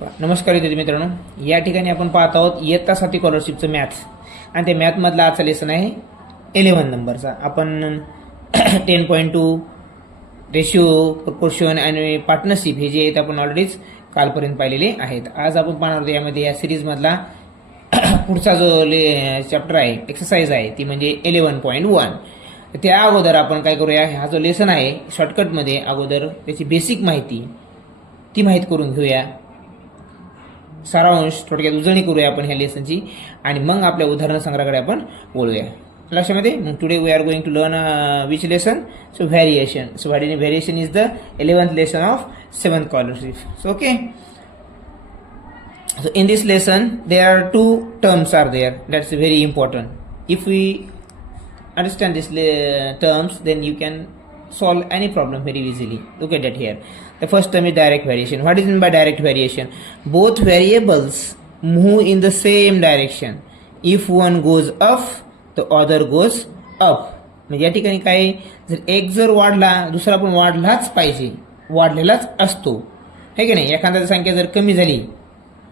नमस्कार विद्यार्थी मित्रांनो, या ठिकाणी आपण पाहत आहोत इयत्ता 7 स्कॉलरशिपचं मॅथ्स आणि ते मॅथमधला आजचा लेसन आहे 11 नंबरचा. आपण 10.2 रेशिओ, प्रपोर्शन आणि पार्टनरशिप हे जे आहेत आपण ऑलरेडीच कालपर्यंत पाहिलेले आहेत. आज आपण पाहणार आहोत यामध्ये या सिरीजमधला पुढचा जो चॅप्टर आहे, एक्सरसाइज आहे, ती म्हणजे 11.1. त्या अगोदर आपण काय करूया, हा जो लेसन आहे शॉर्टकटमध्ये अगोदर त्याची बेसिक माहिती ती माहीत करून घेऊया, सारांश थोडक्यात उजळणी करूया आपण ह्या लेसनची आणि मग आपल्या उदाहरण संग्रहाकडे आपण वळूया. लक्षामध्ये मग today we are going to learn which lesson. So variation. So variation is the 11th lesson of 7th scholarship. So okay. So in this lesson there are two terms are there. That's very important. If we understand these terms, then you can solve any problem very easily. Look at that here. The first term is direct variation. What is meant by direct variation? Both variables move in the same direction. If one goes up, the other goes up. म्हणजे या ठिकाणी काय, जर एक जर वाढला दुसरा पण वाढलाच पाहिजे, वाढलेलाच असतो, है की नाही. एखाद्या संख्या जर कमी झाली,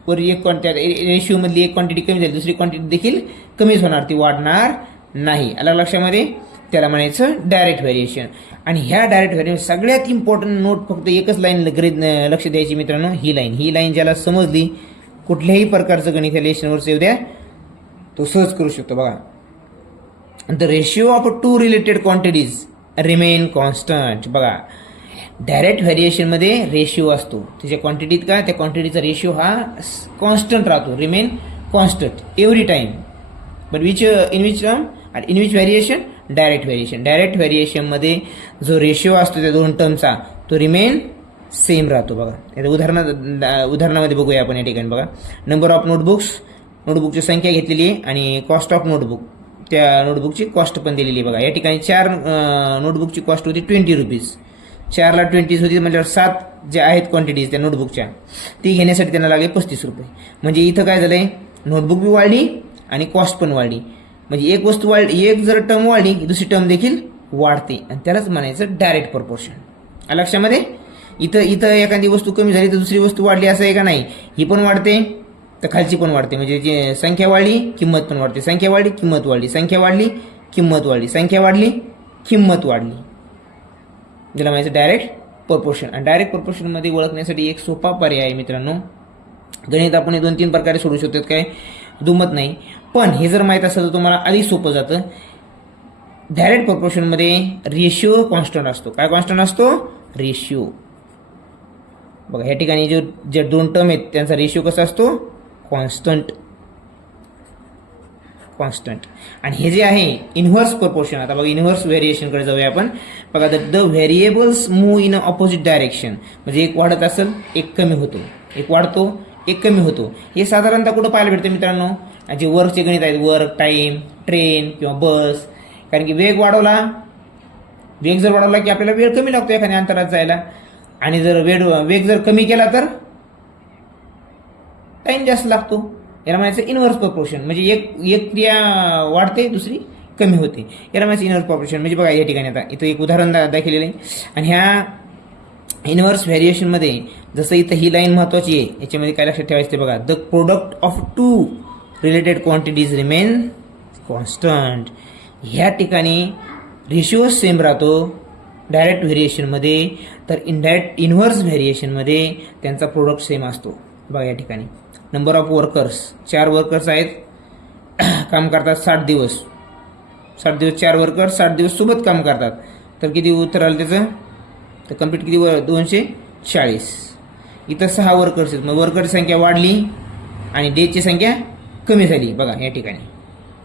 वर एक क्वांटिटी रेशिओ मधली एक क्वांटिटी कमी झाली, दुसरी क्वांटिटी देखील कमीच होणार, ती वाढणार नाही. आला लक्षामध्ये, त्याला म्हणायचं डायरेक्ट व्हेरिएशन. आणि ह्या डायरेक्ट व्हेरिएशन सगळ्यात इम्पॉर्टंट नोट, फक्त एकच लाईन लक्ष द्यायची मित्रांनो. ही लाईन ज्याला समजली, कुठल्याही प्रकारचं गणित या लेशनवरच येऊ द्या, तो सहज करू शकतो. बघा, the ratio of two related quantities remain constant. बघा, डायरेक्ट व्हेरिएशन मध्ये रेशिओ असतो, त्याच्या क्वांटिटीत का, त्या क्वांटिटीचा रेशिओ हा कॉन्स्टंट राहतो, remain constant every time. But in which term, in which variation, direct variation. Direct variation मध्ये जो रेशिओ असतो त्या दोन टर्मचा, तो रिमेन सेम राहतो. बघा, उदाहरणामध्ये बघूया आपण या ठिकाणी. बघा, नंबर ऑफ नोटबुक्स, नोटबुकची संख्या घेतलेली आहे आणि कॉस्ट ऑफ नोटबुक, त्या नोटबुकची कॉस्ट पण दिलेली आहे. बघा, या ठिकाणी 4 नोटबुकची कॉस्ट होती 20 रुपीज. 4ला 20 होती म्हटल्यावर 7 जे आहेत क्वांटिटीज त्या नोटबुकच्या, ती घेण्यासाठी त्यांना लागले 35 रुपये. म्हणजे इथं काय झालंय, नोटबुक बी वाढली आणि कॉस्ट पण वाढली. म्हणजे एक वस्तू वाढली, एक जर टर्म वाढली दुसरी टर्म देखील वाढते, आणि त्यालाच म्हणायचं डायरेक्ट प्रपोर्शन. लक्षामध्ये, इथं एखादी वस्तू कमी झाली तर दुसरी वस्तू वाढली असं आहे का नाही, ही पण वाढते तर खालची पण वाढते. म्हणजे जे संख्या वाढली किंमत पण वाढते, संख्या वाढली किंमत वाढली, संख्या वाढली किंमत वाढली, संख्या वाढली किंमत वाढली. ज्याला म्हणायचं डायरेक्ट प्रपोर्शन. आणि डायरेक्ट प्रपोर्शन मध्ये ओळखण्यासाठी एक सोपा पर्याय आहे मित्रांनो. गणित आपण 2-3 प्रकारे सोडू शकतो, काय दुमत नाही, पण हे जर माहीत असेल तर तुम्हाला अधिक सोपं जातं. डायरेक्ट प्रपोर्शन मध्ये रेशिओ कॉन्स्टंट असतो. काय कॉन्स्टंट असतो? रेशिओ. बघा, या ठिकाणी जे दोन टर्म आहेत त्यांचा रेशिओ कसा असतो? कॉन्स्टंट. आणि हे जे आहे इनव्हर्स प्रपोर्शन. आता बघा, इनव्हर्स व्हेरिएशनकडे जाऊया आपण. बघा, the variables move in opposite direction. म्हणजे एक वाढत असेल एक कमी होतो, एक वाढतो एक कमी होतो. हे साधारणतः कुठं पाहायला भेटते मित्रांनो? जे वर्कचे गणित आहेत, वर्क, टाइम, ट्रेन किंवा बस. कारण की वेग जर वाढवला की आपल्याला वेळ कमी लागतो एखाद्या अंतरात जायला, आणि जर वेग जर कमी केला तर टाइम जास्त लागतो. याला म्हणायचं इनव्हर्स प्रपोर्शन. म्हणजे एक क्रिया वाढते दुसरी कमी होते, याला म्हणायचं इनव्हर्स प्रपोर्शन. म्हणजे बघा, या ठिकाणी आता इथं एक उदाहरण दाखवलेलं आहे. आणि ह्या इनव्हर्स व्हेरिएशन मध्ये जसं इथं ही लाईन महत्वाची आहे, याच्यामध्ये काय लक्षात ठेवायचं ते बघा, the product of two related quantities remain constant. ह्या ठिकाणी रेशिओ सेम राहतो डायरेक्ट व्हेरिएशनमध्ये, तर इनव्हर्स व्हेरिएशनमध्ये त्यांचा प्रोडक्ट सेम असतो. बघा, या ठिकाणी नंबर ऑफ वर्कर्स, 4 वर्कर्स आहेत, काम करतात 60 दिवस. 4 वर्कर्स 60 दिवस सोबत काम करतात, तर किती उत्तर आलं त्याचं? तर कम्प्लीट किती? 240. इथं 6 वर्कर्स आहेत, मग वर्करची संख्या वाढली आणि डेजची संख्या कमी झाली. बघा, या ठिकाणी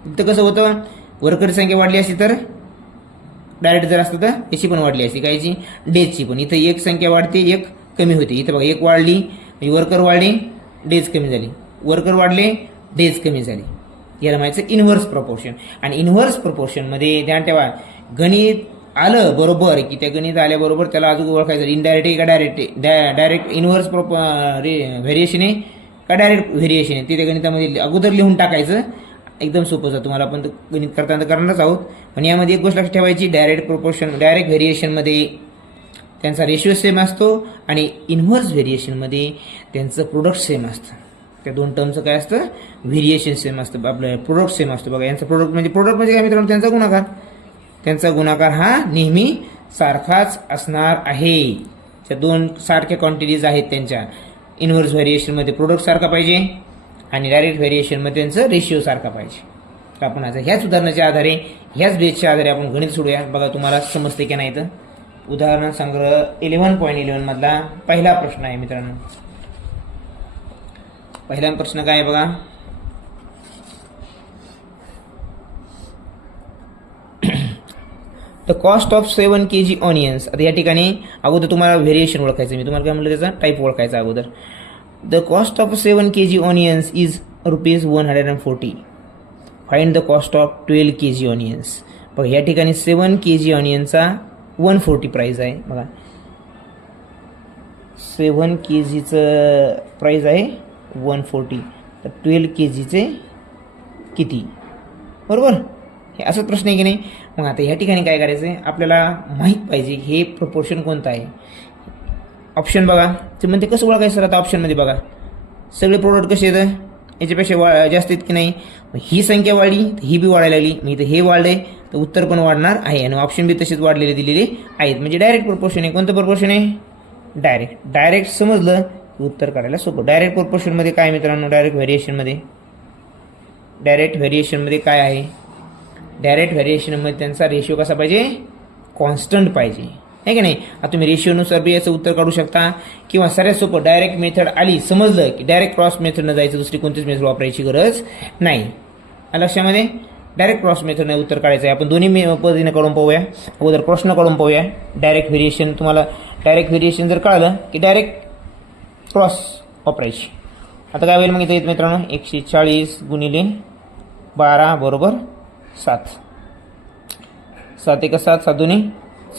इथं कसं होतं, वर्करची संख्या वाढली असती तर डायरेक्ट जर असतं तर याची पण वाढली असती, कायची? डेजची पण. इथं एक संख्या वाढते एक कमी होते. इथं बघा, एक वाढली म्हणजे वर्कर वाढली, डेज कमी झाली, वर्कर वाढले, डेज कमी झाली. याला म्हणायचं इनव्हर्स प्रपोर्शन. आणि इनव्हर्स प्रपोर्शन मध्ये ध्यान ठेवा, गणित आलं बरोबर की त्या गणित आल्याबरोबर त्याला अजून ओळखायचं इनडायरेक्ट आहे का डायरेक्ट आहे. डायरेक्ट इनव्हर्स व्हेरिएशन आहे का डायरेक्ट व्हेरिएशन आहे, ते त्या गणितामध्ये अगोदर लिहून टाकायचं. एकदम सोपं जातं. तुम्हाला आपण गणित करताना करणारच आहोत. पण यामध्ये एक गोष्ट लक्षात ठेवायची, डायरेक्ट व्हेरिएशन मध्ये त्यांचा रेशिओ सेम असतो आणि इन्व्हर्स व्हेरिएशनमध्ये त्यांचं प्रोडक्ट सेम असतं. त्या दोन टर्मचं काय असतं, व्हेरिएशन सेम असतं, आपलं प्रोडक्ट सेम असतं. बघा यांचा प्रोडक्ट म्हणजे काय मित्रांनो, त्यांचा गुणाकार हा नेहमी सारखाच असणार आहे. त्या दोन सारख्या क्वांटिटीज आहेत त्यांच्या. इन्व्हर्स व्हेरिएशनमध्ये प्रोडक्ट सारखा पाहिजे आणि डायरेक्ट व्हेरिएशनमध्ये त्यांचं रेशिओ सारखा पाहिजे. तर आपण आता ह्याच उदाहरणाच्या आधारे, ह्याच बेसच्या आधारे आपण गणित सोडूया. बघा तुम्हाला समजते की नाही. तर उदाहरण संग्रह 11.11 मधला पहिला प्रश्न आहे मित्रांनो. पहिला प्रश्न काय आहे बघा. The cost of 7 kg onions. आता या ठिकाणी अगोदर तुम्हाला व्हेरिएशन ओळखायचं. मी तुम्हाला काय म्हटलं, त्याचा टाईप ओळखायचा अगोदर. The cost of 7 kg onions is ₹140. Find the cost of 12 kg onions. बघा या ठिकाणी 7 kg ऑनियनचा 140 प्राइस आहे. बघा 7 kgचं प्राइस आहे 140. तर 12 kgचे किती, बरोबर. हे असंच प्रश्न आहे की नाही. मग आता ह्या ठिकाणी काय करायचं आहे, आपल्याला माहीत पाहिजे हे प्रपोर्शन कोणतं आहे. ऑप्शन बघा, ते म्हणते कसं ओळखायचं सर. आता ऑप्शनमध्ये बघा सगळे प्रोडक्ट कसे येतं, याच्यापेक्षा जास्त आहेत की नाही. ही संख्या वाढली तर ही बी वाढायला लागली. मग इथं हे वाढलंय तर उत्तर पण वाढणार आहे आणि ऑप्शन बी तसेच वाढलेले दिलेले आहेत. म्हणजे डायरेक्ट प्रपोर्शन आहे. कोणतं प्रपोर्शन आहे, डायरेक्ट समजलं की उत्तर काढायला सोपं. डायरेक्ट प्रपोर्शनमध्ये काय मित्रांनो, डायरेक्ट व्हेरिएशनमध्ये काय आहे, डायरेक्ट व्हेरिएशनमध्ये त्यांचा रेशिओ कसा पाहिजे, कॉन्स्टंट पाहिजे, आहे की नाही. आता तुम्ही रेशिओनुसार बी याचं उत्तर काढू शकता किंवा सर्वात सोपं डायरेक्ट मेथड आली, समजलं की डायरेक्ट क्रॉस मेथडनं जायचं, दुसरी कोणतीच मेथड वापरायची गरज नाही. लक्षामध्ये डायरेक्ट क्रॉस मेथडने उत्तर काढायचं आहे. आपण दोन्ही पद्धतीने काढून पाहूया. अगोदर प्रश्न काढून पाहूया. डायरेक्ट व्हेरिएशन, तुम्हाला डायरेक्ट व्हेरिएशन जर कळलं की डायरेक्ट क्रॉस वापरायची. आता काय होईल मग इथं मित्रांनो, 140 गुणिले 12 बरोबर 7. 7 1 7, 7 2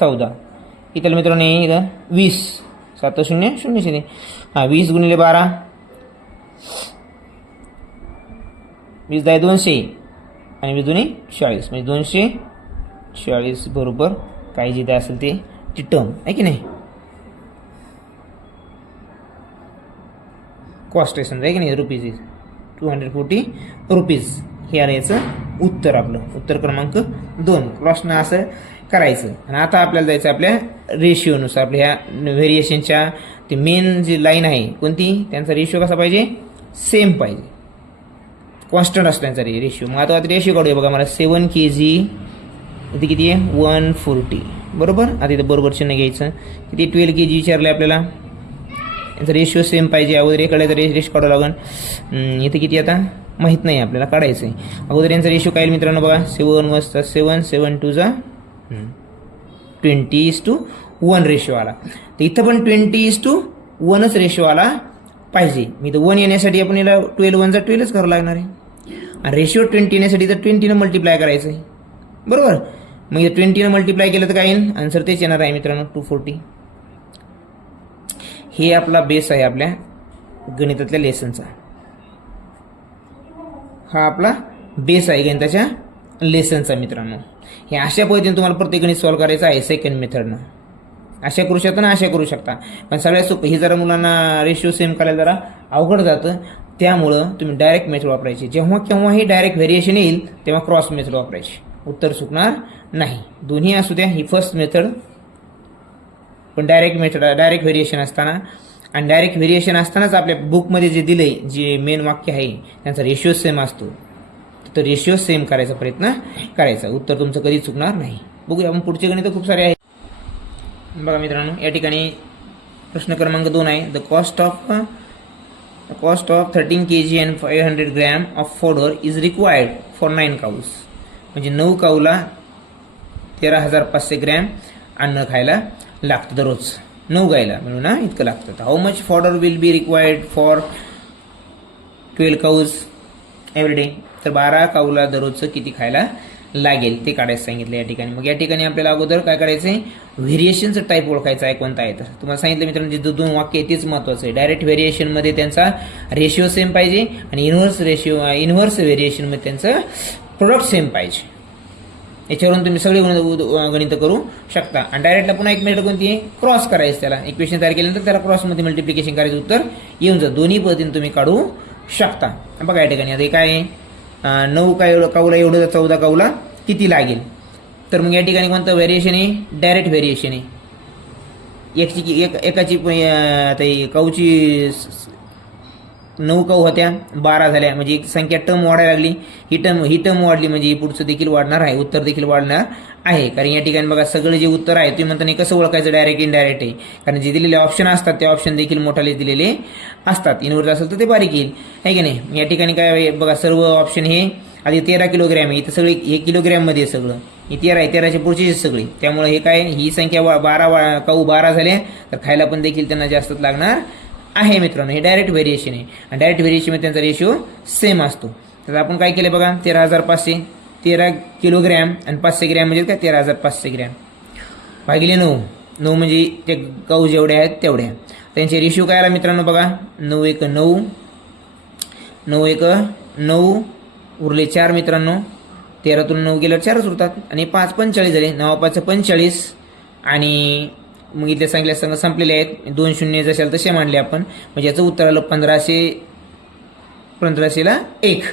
14. इथं मित्रांनो इथं 20, 7 0 0 0. हां 20 गुणिले 12, 20 10 200 आणि 20 2 40. म्हणजे 240 बरोबर काय जिथे असेल ते ती टर्म आहे की नाही, कॉस्ट आहे समजा, आहे की नाही. Rupees is 240 rupees. हे आलं याचं उत्तर. आपलं उत्तर क्रमांक 2. प्रश्न असं करायचं. आणि आता आपल्याला जायचं आपल्या रेशिओनुसार. आपल्या ह्या व्हेरिएशनच्या ते मेन जी लाईन आहे कोणती, त्यांचा रेशिओ कसा पाहिजे, सेम पाहिजे, कॉन्स्टंट असतो त्यांचा रेशिओ. मग आता रेशिओ काढूया. बघा मला 7 kg इथे किती आहे 140, बरोबर. आता इथं बरोबर चिन्ह घ्यायचं. किती 12 kg विचारलं आपल्याला, यांचा रेशिओ सेम पाहिजे. अगोदर एकडे रेशिओ काढावं लागेल. इथे किती आता माहीत नाही आपल्याला, काढायचं आहे. अगोदर यांचा रेशिओ काय मित्रांनो बघा, 7 + 7 7 2 20:1 रेशिओ आला. तर इथं पण 20:1च रेशिओ आला पाहिजे. मी तर 1 येण्यासाठी आपण याला 12 1 12च करावं लागणार आहे. आणि रेशिओ 20 येण्यासाठी तर 20 मल्टिप्लाय करायचं आहे, बरोबर. मग इथं 20 मल्टिप्लाय केलं तर काय येईल, आन्सर तेच येणार आहे मित्रांनो 240. हे आपला बेस आहे आपल्या गणितातल्या लेसनचा. हा आपला बेस आहे गणिताच्या लेसनचा मित्रांनो. हे अशा पद्धतीने तुम्हाला प्रत्येक गणित सॉल्व्ह करायचं आहे सेकंड मेथडनं. अशा करू शकता ना, अशा करू शकता. पण सगळ्यात सोपं हे जरा मुलांना रेशिओ सेम करायला जरा अवघड जातं. त्यामुळं तुम्ही डायरेक्ट मेथड वापरायची. जेव्हा केव्हा हे डायरेक्ट व्हेरिएशन येईल तेव्हा क्रॉस मेथड वापरायची, उत्तर चुकणार नाही. दोन्ही असू द्या, ही फर्स्ट मेथड. पण डायरेक्ट मेथड, डायरेक्ट व्हेरिएशन असताना आणि डायरेक्ट व्हेरिएशन असतानाच आपल्या बुकमध्ये जे दिले, जे मेन वाक्य आहे त्यांचा रेशिओ सेम असतो. तर रेशिओ सेम करायचा प्रयत्न करायचा, उत्तर तुमचं कधी चुकणार नाही. बघूया आपण पुढचे गणित खूप सारे आहेत. बघा मित्रांनो, या ठिकाणी प्रश्न क्रमांक 2 आहे. The cost of 13 kg and 500 grams of fodder is required for 9 cows. म्हणजे 9 काऊला 13,500 ग्रॅम अन्न खायला लागतं दररोज. 9 गायला म्हणून ना इतकं लागतं. How much fodder will be required for 12 cows every day. तर 12 काऊला दररोजचं किती खायला लागेल ते काढायचं सांगितलं या ठिकाणी. मग या ठिकाणी आपल्याला अगोदर काय करायचं आहे, व्हेरिएशनचं टाईप ओळखायचं आहे कोणता आहे. तर तुम्हाला सांगितलं मित्रांनो, जे 2 वाक्य आहे तेच महत्त्वाचं आहे. डायरेक्ट व्हेरिएशनमध्ये त्यांचा रेशिओ सेम पाहिजे आणि इन्व्हर्स व्हेरिएशनमध्ये त्यांचं प्रोडक्ट सेम पाहिजे, याच्यावरून तुम्ही सगळे गणित करू शकता. आणि डायरेक्टला पुन्हा एक मेथड कोणती आहे, क्रॉस करायचं. त्याला इक्वेशन तयार केल्यानंतर त्याला क्रॉसमध्ये मल्टिप्लिकेशन करायचं, उत्तर येऊन जातं. दोन्ही पद्धतीने तुम्ही काढू शकता. बघा या ठिकाणी आता काय आहे, 9 काऊला एवढं 14 काऊला किती लागेल. तर मग या ठिकाणी कोणतं व्हेरिएशन आहे, डायरेक्ट व्हेरिएशन आहे. एकाची आता काऊची 9 काऊ होत्या, 12 झाल्या, म्हणजे एक संख्या टर्म वाढायला लागली. ही टर्म वाढली म्हणजे पुढचं देखील वाढणार आहे, उत्तर देखील वाढणार आहे. कारण या ठिकाणी बघा सगळं जे उत्तर आहे तुम्ही म्हणता नाही कसं ओळखायचं, डायरेक्ट इनडायरेक्ट आहे. कारण जे दिलेले ऑप्शन असतात ते ऑप्शन देखील मोठाले दिलेले असतात. इनवर्स असेल तर ते बारीक येईल, आहे की नाही. या ठिकाणी काय बघा सर्व ऑप्शन हे आधी 13 किलोग्रॅम आहे, इथं सगळे हे किलोग्रॅममध्ये सगळं, ही 13 आहे, 13चे पुढचे सगळे. त्यामुळे हे काय, ही संख्या 12 काऊ 12 झाल्या, तर खायला पण देखील त्यांना जास्तच लागणार आहे मित्रांनो. हे डायरेक्ट व्हेरिएशन आहे. आणि डायरेक्ट व्हेरिएशनमध्ये त्यांचा रेशिओ सेम असतो. तर आपण काय केलं बघा, 13,500, 13 किलोग्रॅम आणि 500 ग्रॅम म्हणजे काय, 13,500 ग्रॅम भागिले 9 म्हणजे ते काऊ जेवढे आहेत तेवढ्या. त्यांचे रेशिओ काय आला मित्रांनो बघा, 9 1 9, 9 1 9, उरले 4 मित्रांनो. 13तून 9 गेल्यावर 4च उरतात. आणि 5 45 झाले, 9 5 45. आणि मग इथल्या सांगल्या संघ संपलेले आहेत, 2 शून्य जशाल तसे मांडले आपण. म्हणजे याचं उत्तर आलं 1500ला 1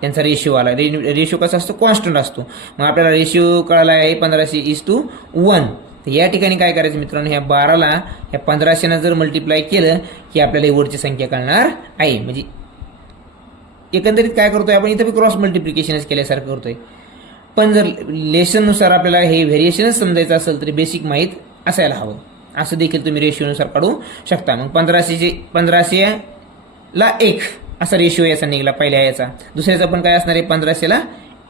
त्यांचा रेशिओ आला. रेशिओ कसा असतो, कॉन्स्टंट असतो. मग आपल्याला रेशिओ कळाला आहे 1500:1. तर या ठिकाणी काय करायचं मित्रांनो, ह्या 12ला ह्या 1500 जर मल्टिप्लाय केलं की आपल्याला वरची संख्या कळणार आहे. म्हणजे एकंदरीत काय करतोय आपण, इथं बी क्रॉस मल्टिप्लिकेशनच केल्यासारखं करतोय. पण जर लेसननुसार आपल्याला हे व्हेरिएशनच समजायचं असेल तरी बेसिक माहीत असायला हवं. असं देखील तुम्ही रेशिओनुसार काढू शकता. मग 1500ला 1 असा रेशिओ याचा निघाला पहिल्या याचा. दुसऱ्याचा पण काय असणार आहे, 1500ला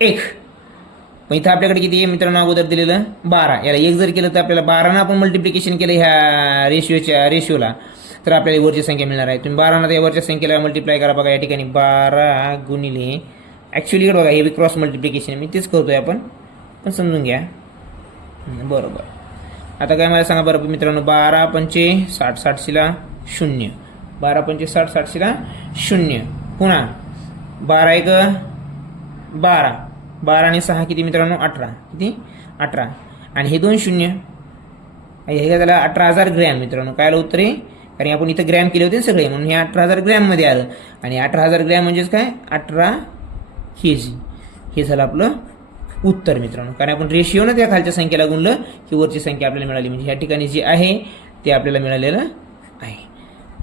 1. मग इथं आपल्याकडे किती आहे मित्रांनो, अगोदर दिलेलं 12. याला 1 जर केलं तर आपल्याला 12 आपण मल्टिप्लिकेशन केलं ह्या रेशिओला, तर आपल्याला वरची संख्या मिळणार आहे. तुम्ही 12 त्या वरच्या संख्येला मल्टिप्लाय करा. बघा या ठिकाणी 12 गुणिले, ॲक्च्युली बघा हे क्रॉस मल्टिप्लिकेशन मी तेच करतोय आपण, पण समजून घ्या बरोबर. आता काय मला सांगा बरं मित्रांनो, 12 पंचे 60, 60ला 0, 12 पंचे 60, 60ला 0. पुन्हा 12 1 12, 12 आणि 6 किती मित्रांनो, 18. किती, 18. आणि हे 2 शून्य, हे त्याला 18,000 ग्रॅम मित्रांनो. काय आलं उत्तर आहे, कारण आपण इथं ग्रॅम केले होते सगळे, म्हणून हे 18,000 ग्रॅममध्ये आलं. आणि 18,000 ग्रॅम म्हणजेच काय, 18 kg. हे झालं आपलं उत्तर मित्रांनो. कारण आपण रेशिओनं त्या खालच्या संख्येला गुणलं की वरची संख्या आपल्याला मिळाली. म्हणजे या ठिकाणी जे आहे ते आपल्याला मिळालेलं आहे.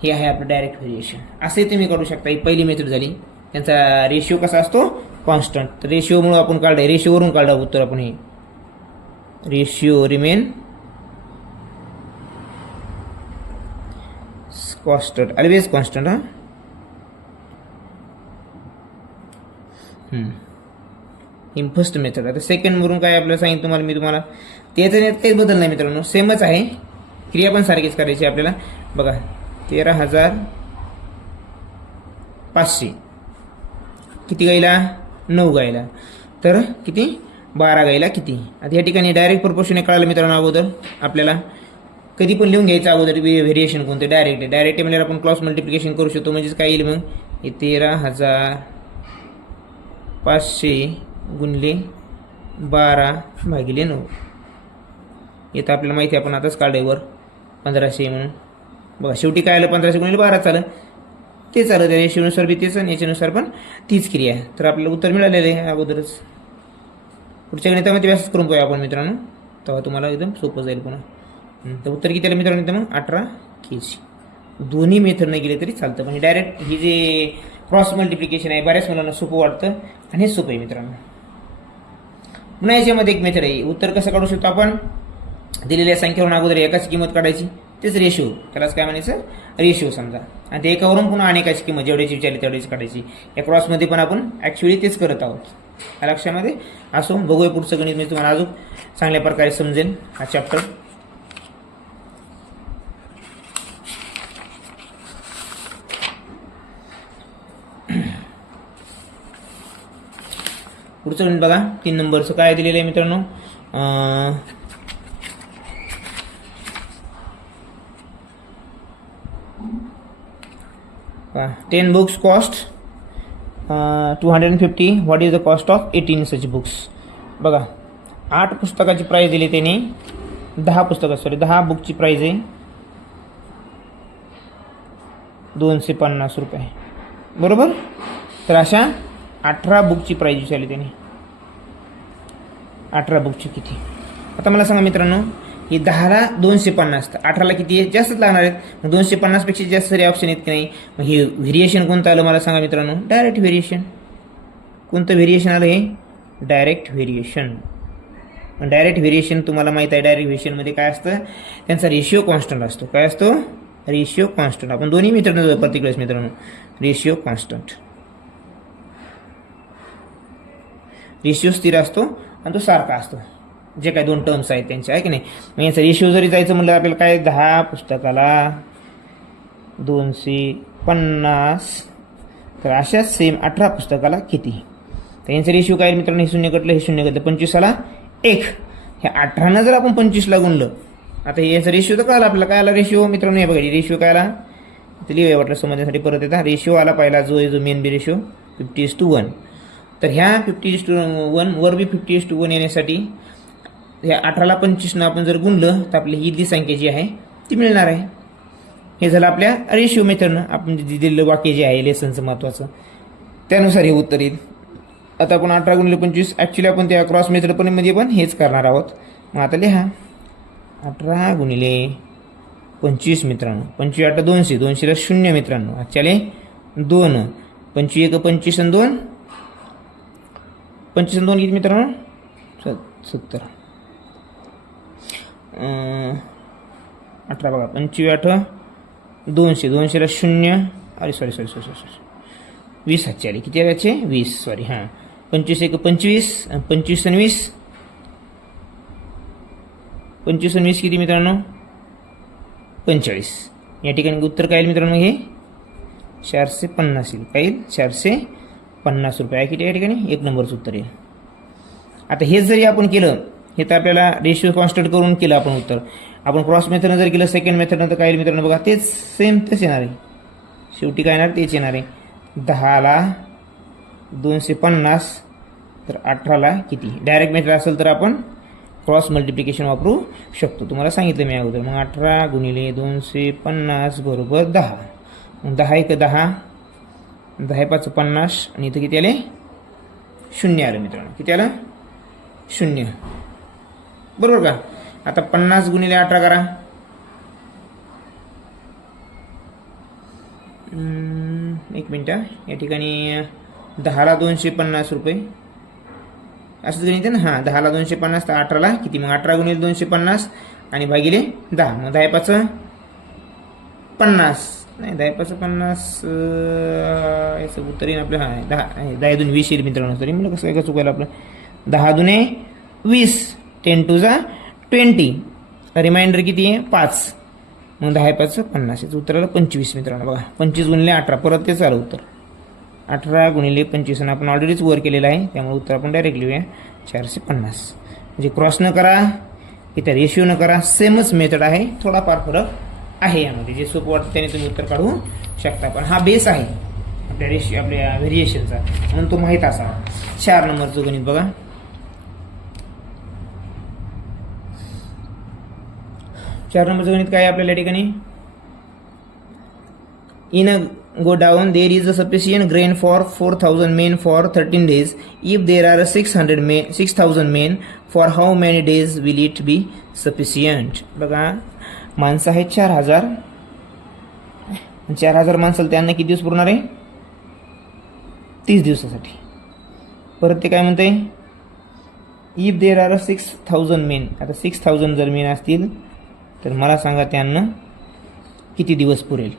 हे आहे आपलं डायरेक्ट व्हेरिएशन. असे तुम्ही करू शकता. ही पहिली मेथड झाली. त्यांचा रेशिओ कसा असतो, कॉन्स्टंट. तर रेशिओमुळे आपण काढलं, रेशिओवरून काढलं उत्तर आपण. हे ratio remain constant, always constant. ही फर्स्ट मेथड. आता सेकंड वरून काय आपल्याला सांगितलं तुम्हाला मी तुम्हाला, त्याच्यात काही बदल नाही मित्रांनो, सेमच आहे. क्रिया पण सारखीच करायची आपल्याला. बघा 13,500 किती गायला, 9 गायला, तर किती, 12 गायला किती. आता या ठिकाणी डायरेक्ट प्रोपोर्शन कळालं मित्रांनो. अगोदर आपल्याला कधी पण लिहून घ्यायचं अगोदर व्हेरिएशन कोणते, डायरेक्ट म्हणजे आपण क्रॉस मल्टिप्लिकेशन करू शकतो. म्हणजेच काय येईल मग, हे 13,500 गुणले 12/9. येतं आपल्याला माहिती आहे, आपण आताच काढलं वर 1500 म्हणून. बघा शेवटी काय आलं, 1500 गुणिले 12 आलं. तेच आलं, त्या रेशिओनुसार बी तेच आणि याच्यानुसार पण तीच क्रिया आहे. तर आपल्याला उत्तर मिळालेलं आहे अगोदरच. पुढच्या गणितामध्ये व्यास करून पाहूया आपण मित्रांनो, तेव्हा तुम्हाला एकदम सोपं जाईल पुन्हा. तर उत्तर किती आलं मित्रांनो, इथं मग 18 kg. दोन्ही मेथडने गेले तरी चालतं. म्हणजे डायरेक्ट ही जे क्रॉस मल्टिप्लिकेशन आहे बऱ्याच मुलांना सोपं वाटतं आणि हे सोपं आहे मित्रांनो. पुन्हा याच्यामध्ये एक मेथड आहे. उत्तर कसं काढू शकतो आपण, दिलेल्या संख्येवरून अगोदर एकाची किंमत काढायची, तेच रेशिओ, त्यालाच काय म्हणायचं, रेशिओ समजा. आणि ते एकावरून पुन्हा अनेकाची किंमत जेवढ्याची विचारली तेवढ्याची काढायची. या क्रॉसमध्ये पण आपण ॲक्च्युली तेच करत आहोत. या लक्षामध्ये असो. बघूया पुढचं गणित, मी तुम्हाला अजून चांगल्या प्रकारे समजेल हा चॅप्टर. पुढचं गणित बघा, 3 नंबरचं काय दिलेलं आहे मित्रांनो, 10 books cost 250. What is the cost of 18 such books? बघा 8 पुस्तकाची प्राईज दिली त्यांनी, 10 बुकची प्राईज आहे 250 रुपये, बरोबर. तर अशा 18 बुकची प्राईज विचारली त्यांनी. 18 बुकची किती? आता मला सांगा मित्रांनो, ही 10ला 250, तर 18ला किती आहे? जास्तच लागणार आहेत. मग 250 पेक्षा जास्त तरी ऑप्शन आहेत की नाही. मग हे व्हेरिएशन कोणतं आलं मला सांगा मित्रांनो? Direct variation. कोणतं व्हेरिएशन आलं हे? Direct variation. डायरेक्ट व्हेरिएशन तुम्हाला माहीत आहे, डायरेक्ट व्हेरिएशनमध्ये काय असतं? त्यांचा रेशिओ कॉन्स्टंट असतो. काय असतो? Ratio constant. आपण दोन्ही मित्रांनो प्रत्येक वेळेस मित्रांनो रेशिओ कॉन्स्टंट, रेशिओ स्थिर असतो आणि तो सारखा असतो, जे काय दोन टर्म्स आहेत त्यांच्या, आहे की नाही. मग याचा रेशिओ जरी जायचं म्हटलं आपल्याला काय, 10 पुस्तकाला 250, तर अशाच सेम 18 पुस्तकाला किती? तर यांचा रेशिओ काय मित्रांनो? हे शून्य कटलं, हे शून्य कटलं, 25ला 1. ह्या 18नं जर आपण 25ला गुणलं, आता याचा रेशिओ तर कळाला आपल्याला. काय आला रेशिओ मित्रांनो? हे बघा रेशिओ काय आला ते लिहूया वाटलं समजण्यासाठी परत येतात. रेशिओ आला पहिला जो मेन बी रेशिओ 50:1. तर ह्या 50:1 वर बी 50:1 येण्यासाठी ह्या 18ला 25नं आपण जर गुणलं तर आपली ही संख्या जी आहे ती मिळणार आहे. हे झालं आपल्या रेशिओ मेथडनं आपण दिलेलं वाक्य जे आहे लेसनचं महत्त्वाचं, त्यानुसार हे उत्तर येईल. आता आपण 18 × 25 ॲक्च्युली आपण त्या क्रॉस मेथड पण मध्ये पण हेच करणार आहोत. मग आता लिहा 18 × 25 मित्रांनो. 25 8 200, 200ला 0 मित्रांनो. ॲक्च्युली 2, 25 1 25 आणि 2, 25 आणि 2 किती मित्रांनो? 70. 18 बघा, 25 8 200, 200ला 0, अरे सॉरी 20 ॲक्च्युली किती आहे याचे? 20 सॉरी हां. 25 1 25, 25 आणि 20, 25 आणि 20 किती मित्रांनो? 45. या ठिकाणी उत्तर काय येईल मित्रांनो? हे 450 येईल. काय येईल? 450 रुपये. किती या ठिकाणी? 1 नंबरचं उत्तर येईल. आता हेच जरी आपण केलं, हे तर आपल्याला रेशिओ कॉन्स्टंट करून केलं आपण उत्तर. आपण क्रॉस मेथडनं जर केलं, सेकंड मेथडनं, तर काय येईल मित्रांनो? बघा तेच सेम तेच येणार आहे. शेवटी काय येणार? तेच येणार आहे. 10ला 250, तर 18ला किती? डायरेक्ट मेथड असेल तर आपण क्रॉस मल्टिप्लिकेशन वापरू शकतो, तुम्हाला सांगितलं मी अगोदर. मग 18 × 250 बरोबर 10. मग 10 1 10, 10 5 50 आणि इथं किती आले? 0 आलं मित्रांनो. किती आलं? 0, बरोबर का? आता 50 × 18 करा. एक मिनिट, या ठिकाणी 10ला 250 रुपये असंच गणित आहे ना. हां, 10ला 250, तर 18ला किती? मग 18 × 250 आणि भागिले 10. मग 10 5 50 नाही, 10 5 50 याचं उत्तर येईल आपलं. हां 10 2 20 येईल मित्रांनो. तरी मला कसं काय चुकायला आपलं. 10 2 20, 10 2 20, रिमाइंडर किती आहे? 5. मग 10 5 50, याचं उत्तर आलं 25 मित्रांनो. बघा 25 × 18, परत तेच आलं उत्तर. 18 × 25 आणि आपण ऑलरेडीच वर केलेलं आहे, त्यामुळे उत्तर आपण डायरेक्ट लिहूया 450. म्हणजे क्रॉस न करा, इथं रेशिओ न करा, सेमच मेथड आहे, थोडाफार फरक आहे यामध्ये. जे सोपं वाटतं त्याने तुम्ही उत्तर काढू शकता, पण हा बेस आहे आपल्या रेशिओ, आपल्या व्हेरिएशनचा, म्हणून तो माहीत असावा. 4 नंबरचं गणित बघा. 4 नंबरचं गणित काय आहे आपल्याला ठिकाणी? In a go down, there is a sufficient grain for 4,000 men for 13 days. If there are 6,000 men, for how many days will it be sufficient? बघा, माणसं आहेत 4,000. 4,000 माणसाला त्यांना किती दिवस पुरणार आहे? 30 दिवसासाठी. परत ते काय म्हणते? If there are 6,000 main. आता 6,000 जर मेन असतील तर मला सांगा त्यांना किती दिवस पुरेल?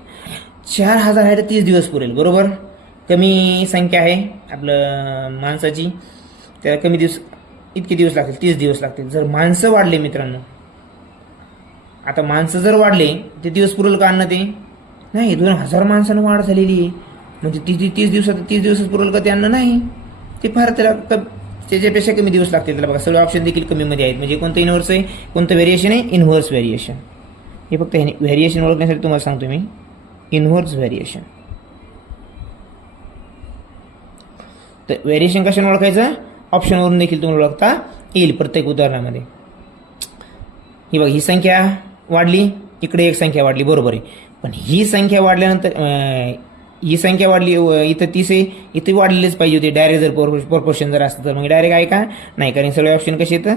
4,000 आहे तर 30 दिवस पुरेल, बरोबर. कमी संख्या आहे आपलं माणसाची, त्याला कमी दिवस, इतके दिवस लागतील, 30 दिवस लागतील. जर माणसं वाढले मित्रांनो, आता माणसं जर वाढले ते दिवस पुरेल का अन्न? ते नाही. 2,000 माणसांना वाढ झालेली आहे, म्हणजे 30 दिवसात पुरेल का ते अन्न? नाही. ते फार त्याला त्याच्यापेक्षा कमी दिवस लागतील त्याला. बघा सगळे ऑप्शन देखील कमीमध्ये आहेत. म्हणजे कोणतं इनव्हर्स आहे, कोणतं व्हेरिएशन आहे? Inverse variation. हे फक्त व्हेरिएशन ओळखण्यासाठी तुम्हाला सांगतो मी. Inverse variation. तर व्हेरिएशन कशाने ओळखायचं? ऑप्शनवरून देखील तुम्ही ओळखता येईल प्रत्येक उदाहरणामध्ये. ही बघ, ही संख्या वाढली, इकडे एक संख्या वाढली, बरोबर आहे. पण ही संख्या वाढल्यानंतर ही संख्या वाढली, इथं 30 आहे, इथे वाढलेलीच पाहिजे होती. डायरेक्ट जर प्रपोर्शन जर असतं तर मग डायरेक्ट आहे का नाही, कारण सगळे ऑप्शन कसे येतं,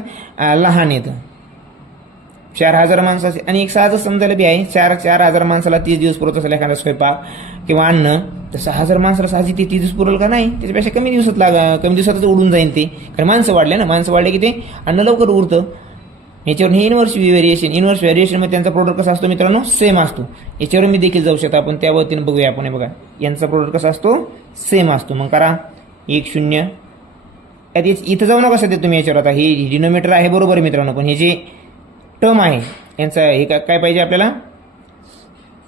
लहान येतं. 4,000 माणसं असेल आणि एक साधं समजायला बी आहे, 4,000 माणसाला 30 दिवस पुरत असेल एखादा स्वयंपाक किंवा अन्न, तर 6,000 माणसाला साहजिक ते 30 दिवस पुरवलं का नाही, त्याच्यापेक्षा कमी दिवसातच उडून जाईल ते, कारण माणसं वाढले ना, माणसं वाढले की ते अन्न लवकर उरतं. याच्यावर हे इन्व्हर्स व्हेरिएशनमध्ये त्यांचा प्रोडक्ट कसा असतो मित्रांनो, सेम असतो. याच्यावर मी देखील जाऊ शकतो आपण, त्या वतीने बघूया आपण. बघा, यांचा प्रोडक्ट कसा असतो, सेम असतो. मग करा 1 0. इथं जाऊ नका सध्या तुम्ही याच्यावर. आता हे डिनोमिनेटर आहे, बरोबर आहे मित्रांनो, पण हे जे टर्म आहे यांचा हे काय पाहिजे आपल्याला,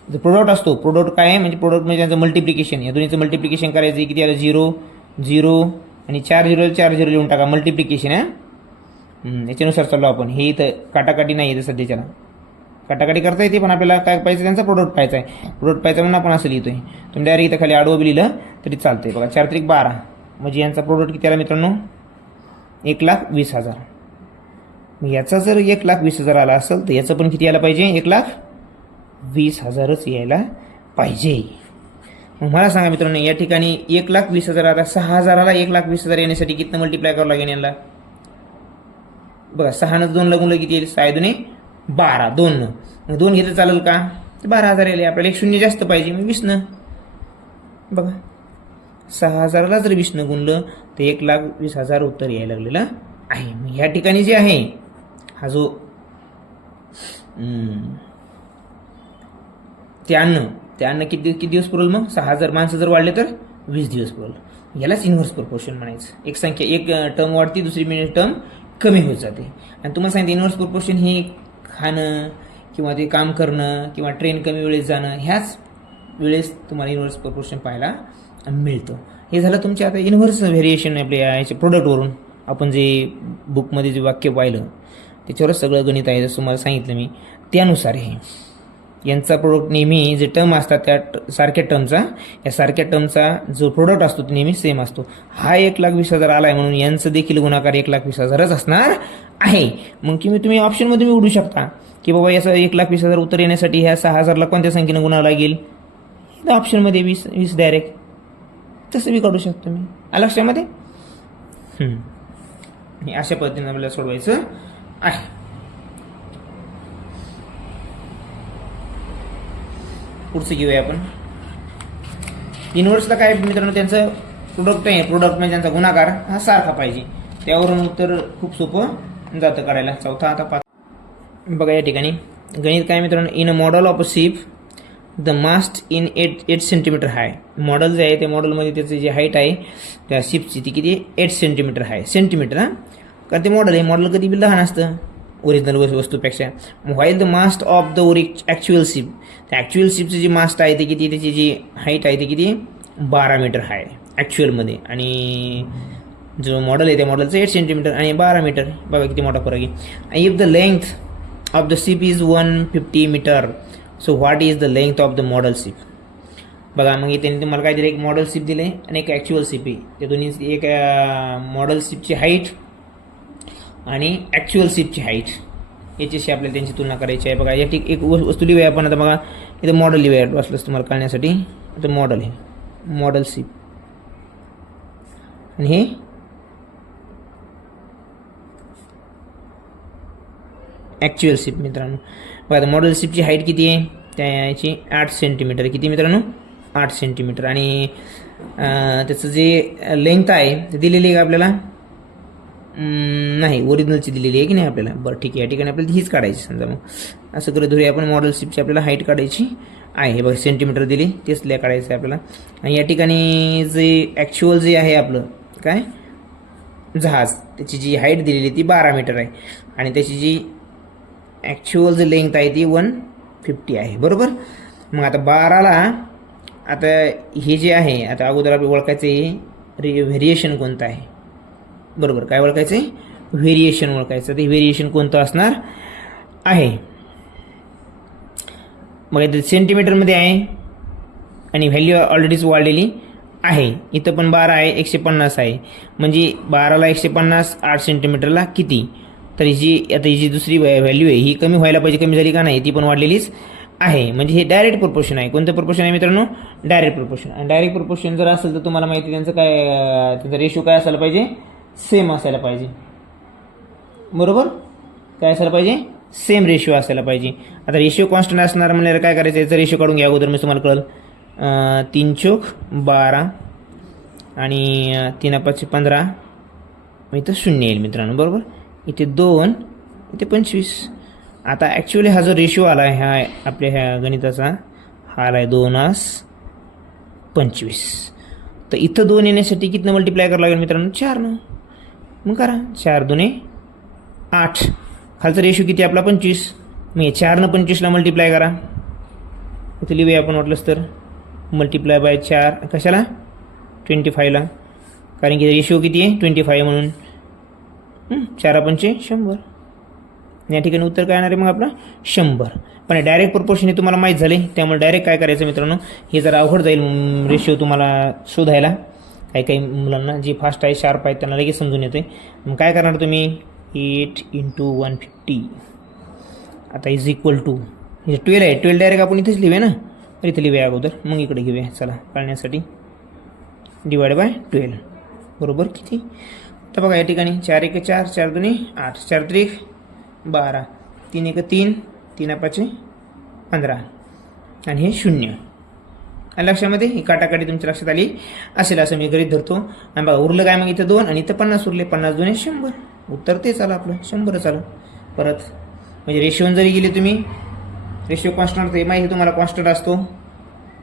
जो प्रोडक्ट असतो, प्रोडक्ट काय आहे म्हणजे प्रोडक्ट म्हणजे त्यांचं मल्टिप्लिकेशन. या दोन्हीचं मल्टिप्लिकेशन करायचं, किती आलं, 0 0 आणि 4 0 4 0 लिहून टाका, मल्टिप्लिकेशन आहे. याच्यानुसार चाललो आपण. हे इथं काटाकाटी नाही येते सध्याच्याला, काटाकाटी करता येते, पण आपल्याला काय पाहिजे, त्यांचा प्रोडक्ट पाहायचा आहे. प्रोडक्ट पाहायचा म्हणून आपण असं लिहितोय. तुम्ही डायरेक्ट इथं खाली आडवं लिहिलं तरी चालतंय. बघा, 4 त्रिक 12 म्हणजे यांचा प्रोडक्ट किती आला मित्रांनो, 1,20,000. मग याचा जर 1,20,000 आला असेल तर याचं पण किती यायला पाहिजे, 1,20,000च यायला पाहिजे. मग मला सांगा मित्रांनो, या ठिकाणी 1,20,000 आता 6,000ला 1,20,000 येण्यासाठी किती मल्टिप्लाय करावं लागेल यांना. बघा, 6 न 2 लागून किती येईल, 6 2 12, 2 न मग 2 घेतलं चालेल का, 12,000 येईल. आपल्याला 1 0 जास्त पाहिजे, मग 20 न. बघा, 6,000ला जर 20 न गुणलं तर 1,20,000 उत्तर यायला लागलेलं आहे. मग ह्या ठिकाणी जे आहे हा जो ते अन्न किती दिवस पुरवलं, मग 6,000 माणसं जर वाढले तर 20 दिवस पुरवलं. यालाच इन्व्हर्स प्रपोर्शन म्हणायचं. एक टर्म वाढती, दुसरी टर्म कमी होत जाते. आणि तुम्हाला सांगितलं इन्व्हर्स प्रपोर्शन हे खाणं किंवा ते काम करणं किंवा ट्रेन कमी वेळेत जाणं, ह्याच वेळेस तुम्हाला इन्व्हर्स प्रपोर्शन पाहायला मिळतं. हे झालं तुमच्या आता इन्व्हर्स व्हेरिएशन. आपल्या याच्या प्रोडक्टवरून आपण जे बुकमध्ये जे वाक्य पाहिलं त्याच्यावरच सगळं गणित आहे, जसं तुम्हाला सांगितलं मी त्यानुसार. हे यांचा प्रोडक्ट नेहमी जे टर्म असतात त्या सारख्या टर्मचा जो प्रोडक्ट असतो तो नेहमी सेम असतो. हा 1,20,000 आला आहे म्हणून यांचं देखील गुणाकार 1,20,000च असणार आहे. मग तुम्ही ऑप्शनमध्ये उडू शकता की बाबा याचं 1,20,000 उत्तर येण्यासाठी ह्या 6,000ला कोणत्या संख्येनं गुणावं लागेल, ऑप्शनमध्ये 20 डायरेक्ट तसं बी काढू शकतो मी. आलं लक्षामध्ये. अशा पद्धतीने आपल्याला सोडवायचं आहे. पुढचं घेऊया आपण. इन्व्हर्सला काय मित्रांनो, त्यांचं प्रोडक्ट म्हणजे त्यांचा गुणाकार हा सारखा पाहिजे. त्यावरून उत्तर खूप सोपं जातं काढायला. चौथा आता 5. बघा, या ठिकाणी गणित काय मित्रांनो, in a model of a ship the mast in 8 centimetre high. Model जे आहे त्या मॉडेलमध्ये त्याची जी हाईट आहे त्या शिपची ती किती, 8 सेंटीमीटर आहे. सेंटीमीटर, हा, कारण ते मॉडेल आहे. मॉडेल कधी बी लहान असतं ओरिजिनल वस्तूपेक्षा. While the mast of the actual ship, त्या ॲक्च्युअल शिपची जी मास्ट आहे ते किती, त्याची जी हाईट आहे ते किती, 12 मीटर आहे ॲक्च्युअलमध्ये. आणि जो मॉडेल आहे त्या मॉडेलचं 8 सेंटीमीटर आणि 12 मीटर. बघा किती मोठा फरक आहे. If the length of the ship is 150 metre, so what is the length of the model ship. बघा, मग त्यांनी तुम्हाला काहीतरी एक मॉडेल शिप दिले आणि एक ॲक्च्युअल शिप आहे. ते दोन्ही, एक मॉडेल शिपची हाईट आणि ॲक्च्युअल शिपची हाईट याच्याशी आपल्याला त्यांची तुलना करायची आहे. बघा, या एक वस्तू लिहूया आपण. आता बघा, इथं मॉडेल लिहूया वाचलंच तुम्हाला कळण्यासाठी. इथं मॉडेल आहे, मॉडेल शिप, आणि हे ॲक्च्युअल शिप मित्रांनो. बघा, मॉडेल शिपची हाईट किती आहे, त्या याची 8 सेंटीमीटर. किती मित्रांनो, 8 सेंटीमीटर. आणि त्याचं जे लेंथ आहे ते दिलेली आहे का आपल्याला, नाही, ओरिजिनलची दिलेली आहे की नाही आपल्याला. बरं, ठीक आहे. या ठिकाणी आपल्याला हीच काढायची. समजा मग असं करत धरूया आपण, मॉडेल शिपची आपल्याला हाईट काढायची आहे. बघा, सेंटीमीटर दिली, तेच काढायचं आहे आपल्याला. आणि या ठिकाणी जे ॲक्च्युअल जे आहे आपलं काय जहाज, त्याची जी हाईट दिलेली ती 12 मीटर आहे आणि त्याची जी ॲक्च्युअल जी लेंथ आहे ती 150 आहे, बरोबर. मग आता 12ला आता हे जे आहे, आता अगोदर आपल्याला ओळखायचं आहे व्हेरिएशन कोणतं आहे, बरोबर. काय ओळखायचं आहे, व्हेरिएशन ओळखायचं. ते व्हेरिएशन कोणतं असणार आहे. मग इथे सेंटीमीटरमध्ये आहे आणि व्हॅल्यू ऑलरेडीच वाढलेली आहे, इथं पण 12 आहे, 150 आहे, म्हणजे 12ला 150 8 सेंटीमीटरला किती? तर ही जी दुसरी व्हॅल्यू आहे ही कमी व्हायला पाहिजे, कमी झाली का नाही? ती पण वाढलेलीच आहे, म्हणजे हे डायरेक्ट प्रोपोर्शन आहे. कोणतं प्रोपोर्शन आहे मित्रांनो? Direct proportion. आणि डायरेक्ट प्रोपोर्शन जर असेल तर तुम्हाला माहिती त्यांचं काय, त्यांचा रेशो काय असायला पाहिजे? सेम असायला पाहिजे, बरोबर? काय असायला पाहिजे? सेम रेशो असायला पाहिजे. आता रेशो कॉन्स्टंट असणार म्हणजे काय करायचं? याचा रेशो काढून घ्या अगोदर, मी तुम्हाला कळलं. 3 चोक 12 आणि 3 5 15, इथं 0 येईल मित्रांनो, बरोबर? इथे 2, इथे 25. आता ॲक्च्युअली हा जो रेशो आला आहे ह्या आपल्या ह्या गणिताचा, हा आला आहे 2:25. तर इथं 2 येण्यासाठी किती मल्टिप्लाय करावं लागेल मित्रांनो? 4. मग करा, 4 2 8. खालचा रेशो किती आपला? 25. मग 4 25ला मल्टिप्लाय करा. इथे लिहूया आपण वाटलंच तर, मल्टिप्लाय बाय 4 कशाला? 25ला, कारण की रेशो किती आहे? 25 म्हणून 4 5 100. या ठिकाणी उत्तर काय येणार आहे मग आपलं? 100. पण डायरेक्ट प्रोपोर्शन हे तुम्हाला माहीत झाले, त्यामुळे डायरेक्ट काय करायचं मित्रांनो, हे जरा अवघड जाईल रेशो तुम्हाला शोधायला. काही मुलांना जे फास्ट आहे, शार्प आहे, त्यांना लगेच समजून येते. मग काय करणार तुम्ही? 8 × 150 आता इज इक्वल टू, हे 12 आहे, 12 डायरेक्ट आपण इथेच लिहूया ना, तर इथे लिहूया अगोदर, मग इकडे घेऊया. चला कळण्यासाठी, डिवाइड बाय 12 बरोबर किती? तर बघा या ठिकाणी 4 1 4, 4 2 8, 4 3 12, 3 1 3, 3 5 15 आणि हे 0. आणि लक्षामध्ये ही काटाकाटी तुमच्या लक्षात आली असेल असं मी गृहीत धरतो. आणि बघा उरलं काय मग? इथं 2 आणि इथं 50 उरले. 50 2 100. उत्तर तेच आलं आपलं, 100 आलं. परत म्हणजे रेशोन जरी गेले तुम्ही, रेशो कॉन्स्टंट ते माहिती तुम्हाला कॉन्स्टंट असतो,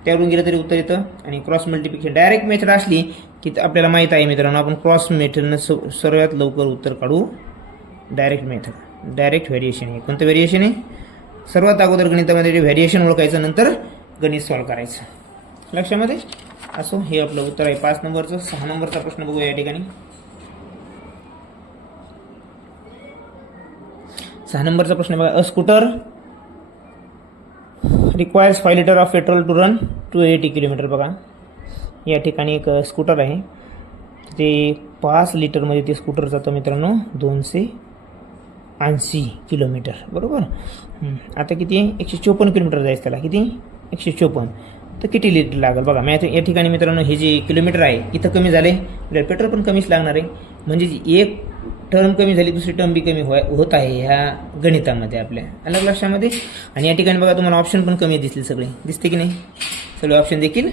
त्यावरून गेलं तरी उत्तर येतं. आणि क्रॉस मल्टिप्लिकेशन डायरेक्ट मेथड असली की आपल्याला माहीत आहे मित्रांनो, आपण क्रॉस मेथडनं सर्वात लवकर उत्तर काढू. डायरेक्ट मेथड, डायरेक्ट व्हेरिएशन आहे. कोणतं व्हेरिएशन आहे? सर्वात अगोदर गणितामध्ये व्हेरिएशन ओळखायचं, नंतर गणित सॉल्व करायचं. लक्षामध्ये असो, हे आपलं उत्तर आहे 5 नंबरचं. 6 नंबरचा प्रश्न बघूया या ठिकाणी. 6 नंबरचा प्रश्न बघा. A scooter requires 5 litre of petrol to run 280 kilometre. बघा या ठिकाणी एक स्कूटर आहे, ते 5 लिटरमध्ये ते स्कूटर जातं मित्रांनो 280 किलोमीटर, बरोबर. आता किती आहे? 154 किलोमीटर जायचं त्याला. किती? 154. तर किती लिटर लागेल बघा. मॅथ या ठिकाणी मित्रांनो हे जे किलोमीटर आहे इथं कमी झाले, पेट्रोल पण कमीच लागणार आहे. म्हणजे एक टर्म कमी झाली, दुसरी टर्म बी कमी होत आहे ह्या गणितामध्ये आपल्या, अलग लक्षामध्ये. आणि या ठिकाणी बघा तुम्हाला ऑप्शन पण कमी दिसले, सगळे दिसते की नाही? सगळे ऑप्शन देखील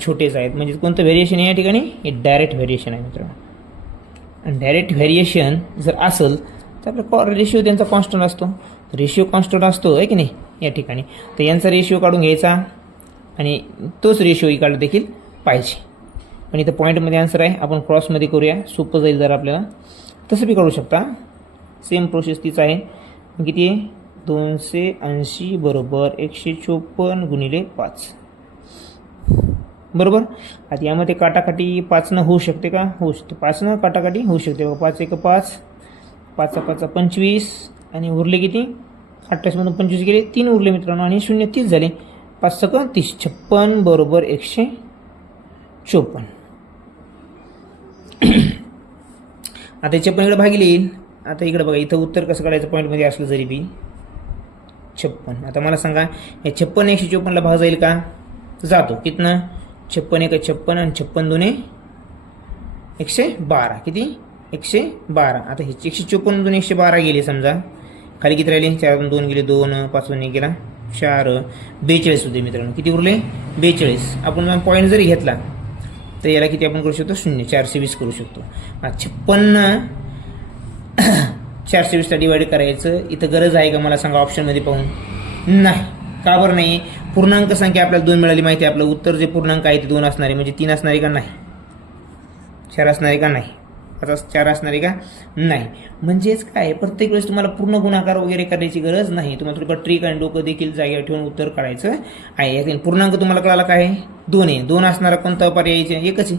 छोटेच आहेत. म्हणजे कोणतं व्हेरिएशन आहे या ठिकाणी? हे डायरेक्ट व्हेरिएशन आहे मित्रांनो. आणि डायरेक्ट व्हेरिएशन जर असेल तर आपला रेशिओ त्यांचा कॉन्स्टंट असतो, रेशिओ कॉन्स्टंट असतो आहे की नाही या ठिकाणी. तर यांचा रेशिओ काढून घ्यायचा आणि तोच रेशिओ इकडे देखील पाहिजे. पण इथं पॉईंटमध्ये आन्सर आहे, आपण क्रॉसमध्ये करूया, सोपं जाईल जर आपल्याला. तसं बी काढू शकता, सेम प्रोसेस तीच आहे. किती आहे? 280 बरोबर 154 गुणिले 5, बरोबर. आता यामध्ये काटाकाटी 5 होऊ शकते का? होऊ शकते. 5 काटाकाटी होऊ शकते बघा. 5 1 5, 5 5 25 आणि उरले किती? 28मधून 25 गेले, 3 उरले मित्रांनो, आणि 0 30 झाले. 5 6 30, 56 बरोबर 154. आता याच्या पण इकडे भागिले येईल. आता इकडे बघा, इथं उत्तर कसं काढायचं पॉईंटमध्ये असलं जरी बी 56. आता मला सांगा, या 56 154ला भाग जाईल का? जातो. कितनं? 56 1 56 आणि 56 2 112. किती? 112. आता हे 154 2 112 गेले समजा, खाली किती राहिले? 4 2 गेले, 2 5 1 गेला 4, 42 होते मित्रांनो. किती उरले? 42. आपण पॉईंट जरी घेतला तर याला किती आपण करू शकतो? 0, 420 करू शकतो. 56 420ला डिवाइड करायचं. इथं गरज आहे का मला सांगा ऑप्शनमध्ये पाहून? नाही. का बरं नाही? पूर्णांक संख्या आपल्याला 2 मिळाली, माहिती आहे आपलं उत्तर जे पूर्णांक आहे ते 2 असणारे, म्हणजे 3 असणारे का नाही? 4 असणारे का नाही? आता 4 असणारे का नाही? म्हणजेच काय, प्रत्येक वेळेस तुम्हाला पूर्ण गुणाकार वगैरे करायची गरज नाही. तुम्हाला थोडं ट्रिक आणि डोकं देखील जागेवर ठेवून उत्तर काढायचं आहे. पूर्णांक तुम्हाला कळाला काय आहे? 2 आहे. 2 असणारा कोणता पर्याय? एकच आहे.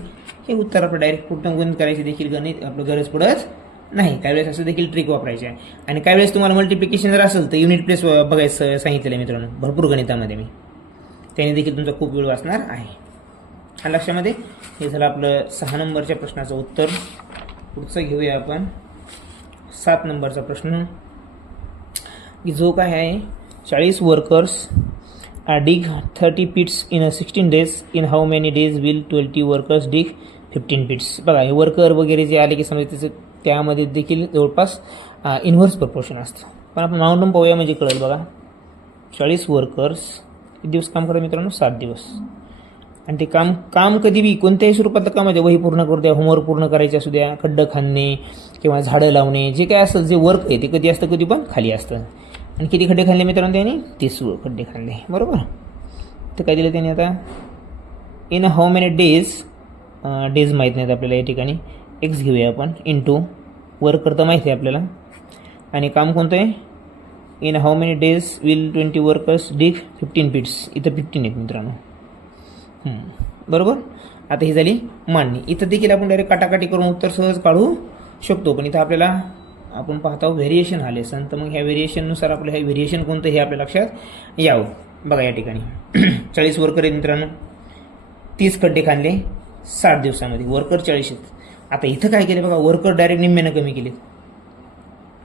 हे उत्तर आपलं डायरेक्ट पूर्ण गुणित करायची देखील गणित आपलं गरज पडत नाही. काही वेळेस असं देखील ट्रिक वापरायची आहे. आणि काही वेळेस तुम्हाला मल्टिप्लिकेशन जर असेल तर युनिट प्लेस बघायचं सांगितलेलं आहे मित्रांनो भरपूर गणितामध्ये मी, त्याने देखील तुमचा खूप वेळ वाचणार आहे. आणि लक्षामध्ये हे झालं आपलं 6 नंबरच्या प्रश्नाचं उत्तर. पुढचं घेऊया आपण 7 नंबरचा प्रश्न, की जो काय आहे 40 workers dig 30 pits in 16 days. In how many days will 20 workers dig 15 pits? बघा हे वर्कर वगैरे जे आले की समजा त्याचं त्यामध्ये देखील जवळपास इन्व्हर्स प्रपोर्शन असतं. पण आपण माउंटन पाहूया म्हणजे कळेल. बघा 40 वर्कर्स किती दिवस काम करतात मित्रांनो? 7 दिवस. आणि ते काम कधी बी कोणत्याही स्वरूपातलं काम आहे, वही पूर्ण करू द्या, होमवर्क पूर्ण करायचे असू द्या, खड्डं खाणणे किंवा झाडं लावणे, जे काय असेल जे वर्क आहे ते कधी असतं, कधी पण खाली असतं. आणि किती खड्डे खाल्ले मित्रांनो त्यांनी? 30 खड्डे खाल्ले. बरोबर. तर काय दिलं त्यांनी आता? In how many days, days माहीत नाहीत आपल्याला या ठिकाणी, एक्स घेऊया आपण, इंटू वर्क करता माहिती आहे आपल्याला, आणि काम कोणतं आहे? In how many days will 20 workers dig 15 pits. इथं 15 आहेत मित्रांनो. बरोबर. आता ही झाली मांडणी. इथं देखील आपण डायरेक्ट काटाकाटी करून उत्तर सहज काढू शकतो, पण इथं आपल्याला आपण पाहतो व्हेरिएशन हा लेसन, तर मग ह्या व्हेरिएशननुसार आपलं हे व्हेरिएशन कोणतं हे आपल्या लक्षात यावं. बघा या ठिकाणी 40 वर्कर आहेत मित्रांनो, 30 खड्डे खाल्ले 60 दिवसामध्ये, वर्कर 40 आहेत. आता इथं काय केले बघा, वर्कर डायरेक्ट निम्म्यानं कमी केलेत.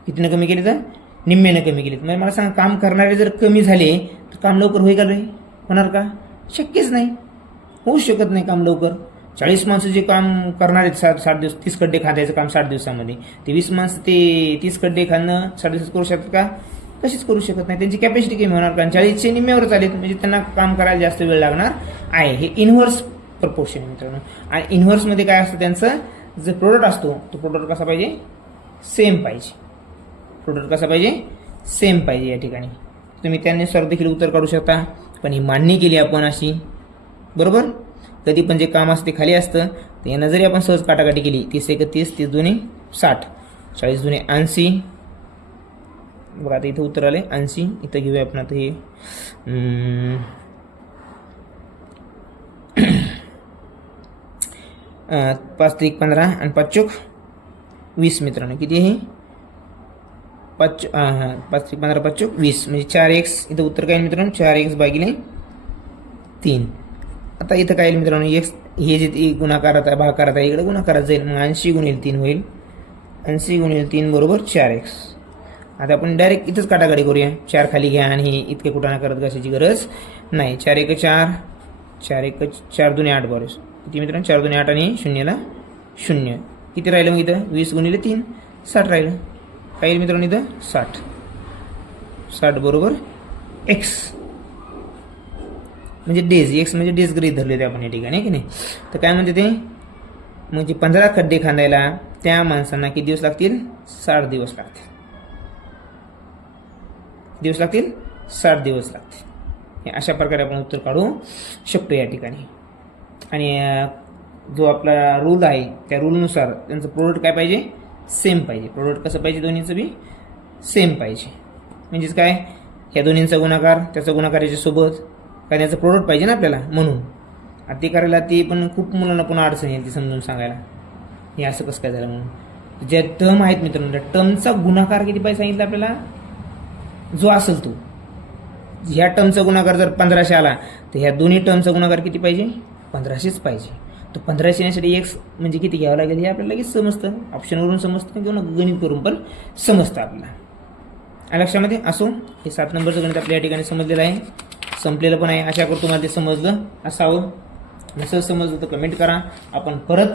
कितीनं कमी केले? तर निम्म्यानं कमी केलेत. म्हणजे मला सांगा, काम करणारे जर कमी झाले तर काम लवकर होईल का रे? होणार का? शक्यच नाही, होऊ शकत नाही काम लवकर. 40 माणसं जे काम करणार आहेत 60 दिवस, 30 खड्डे खाण्याचं काम 60 दिवसामध्ये, ते 20 माणसं ते 30 खड्डे खाणं 60 दिवसात करू शकतात का? कशीच करू शकत नाही. त्यांची कॅपॅसिटी कमी होणार, कारण 40चे निम्म्यावर चालेल, म्हणजे त्यांना काम करायला जास्त वेळ लागणार आहे. हे इन्व्हर्स प्रपोर्शन आहे मित्रांनो. आणि इन्व्हर्समध्ये काय असतं त्यांचं, जो प्रोडक्ट असतो तो प्रोडक्ट कसा पाहिजे? सेम पाहिजे. प्रोडक्ट कसा पाहिजे? सेम पाहिजे. या ठिकाणी तुम्ही त्यानुसार देखील उत्तर काढू शकता, पण ही मांडणी केली आपण अशी. बरोबर. कधी पण जे काम असते खाली असतं, तर यांना जरी आपण सहज काटाकाटी केली, 30 एक 30, 30 दुने 60, 40 दुने 80. बघा आता इथं उत्तर आले 80. इथं घेऊया आपण आता हे 5 त्रिक 15 आणि 5 चोक 20 मित्रांनो. किती आहे? 5 त्रिक 15 5 चोक 20, म्हणजे 4x. इथं उत्तर काय मित्रांनो? 4x भागिले 3. आता इथं काय येईल मित्रांनो? एक्स हे जे गुणाकारात आहे, भागाकारात आहे, इकडे गुणाकारात जाईल, मग 80 गुणिले 3 होईल. 80 गुणिले 3 बरोबर 4x. आता आपण डायरेक्ट इथंच काटाकाटी करूया. 4 खाली घ्या आणि इतके कुठं करत कशाची गरज नाही. 4 एक 4, 4 एक 4 दुने 8 बरोबर. किती मित्रांनो? 4 दुने 8 आणि 0ला 0. किती राहिलं मग इथं? 20 गुणिले 3 60 राहिलं. काय येईल मित्रांनो इथं? 60. 60 बरोबर एक्स, म्हणजे डेज. एक्स म्हणजे डेज गृहीत धरले ते आपण या ठिकाणी, की नाही? तर काय म्हणते ते, म्हणजे 15 खड्डे खांदायला त्या माणसांना किती दिवस लागतील? 60 दिवस लागतील. दिवस लागतील? 60 दिवस लागतील. हे अशा प्रकारे आपण उत्तर काढू शकतो या ठिकाणी. आणि जो आपला रूल आहे त्या रूलनुसार त्यांचं प्रोडक्ट काय पाहिजे? सेम पाहिजे. प्रोडक्ट कसं पाहिजे? दोन्हीचं बी सेम पाहिजे. म्हणजेच काय, ह्या दोन्हींचा गुणाकार त्याचा गुणाकार याच्यासोबत, काय त्याचं प्रोडक्ट पाहिजे ना आपल्याला, म्हणून. आता ते करायला ते पण खूप मुलांना पुन्हा अडचण येते समजून सांगायला, हे असं कसं काय झालं म्हणून. ज्या टर्म आहेत मित्रांनो, त्या टर्मचा गुणाकार किती पाहिजे सांगितलं आपल्याला? जो असेल तो. ह्या टर्मचा गुणाकार जर 1500 आला, तर ह्या दोन्ही टर्मचा गुणाकार किती पाहिजे? 1500च पाहिजे. तर 1500 येण्यासाठी एक्स म्हणजे किती घ्यावं लागेल हे आपल्याला लगेच समजतं. ऑप्शनवरून समजतं किंवा गणित करून पण समजतं आपल्याला. लक्षामध्ये असो, हे 7 नंबरचं गणित आपल्या या ठिकाणी समजलेलं आहे, संपलेलं पण आहे. आशा करतो तुम्हाला ते समजलं असावं. नसेल समजलं तर कमेंट करा. आपण परत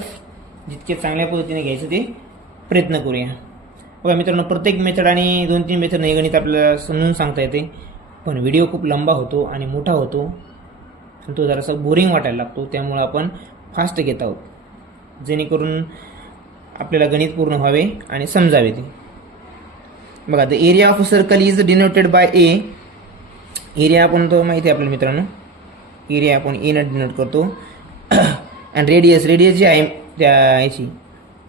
जितके चांगल्या पद्धतीने घ्यायचं ते प्रयत्न करूया. बघा मित्रांनो, प्रत्येक मेथड आणि 2-3 मेथड नाही गणित आपल्याला समजून सांगता येते, पण व्हिडिओ खूप लंबा होतो आणि मोठा होतो आणि तो जरासा बोरिंग वाटायला लागतो. त्यामुळं आपण फास्ट घेत आहोत, जेणेकरून आपल्याला गणित पूर्ण व्हावे आणि समजावे ते. बघा, the area of a circle is denoted by A. Area आपण तो माहिती आहे आपल्याला मित्रांनो, एरिया आपण ए न डिनोट करतो. आणि रेडियस जी आहे त्या याची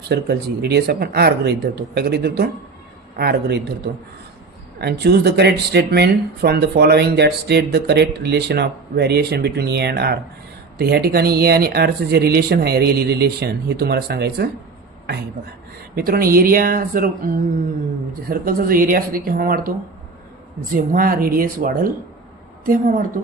सर्कलची रेडियस आपण आर गृहीत धरतो. काय गृहीत धरतो? आर गृहीत धरतो. and choose the correct statement from the following that state the correct relation of variation between A and R. तर ह्या ठिकाणी ए आणि आरचं जे रिलेशन आहे, रिअली रिलेशन, हे तुम्हाला सांगायचं आहे. बघा मित्रांनो, एरिया जर सर्कलचा जो एरिया असतो ते केव्हा वाढतो? जेव्हा रेडियस वाढेल तेव्हा वाढतो.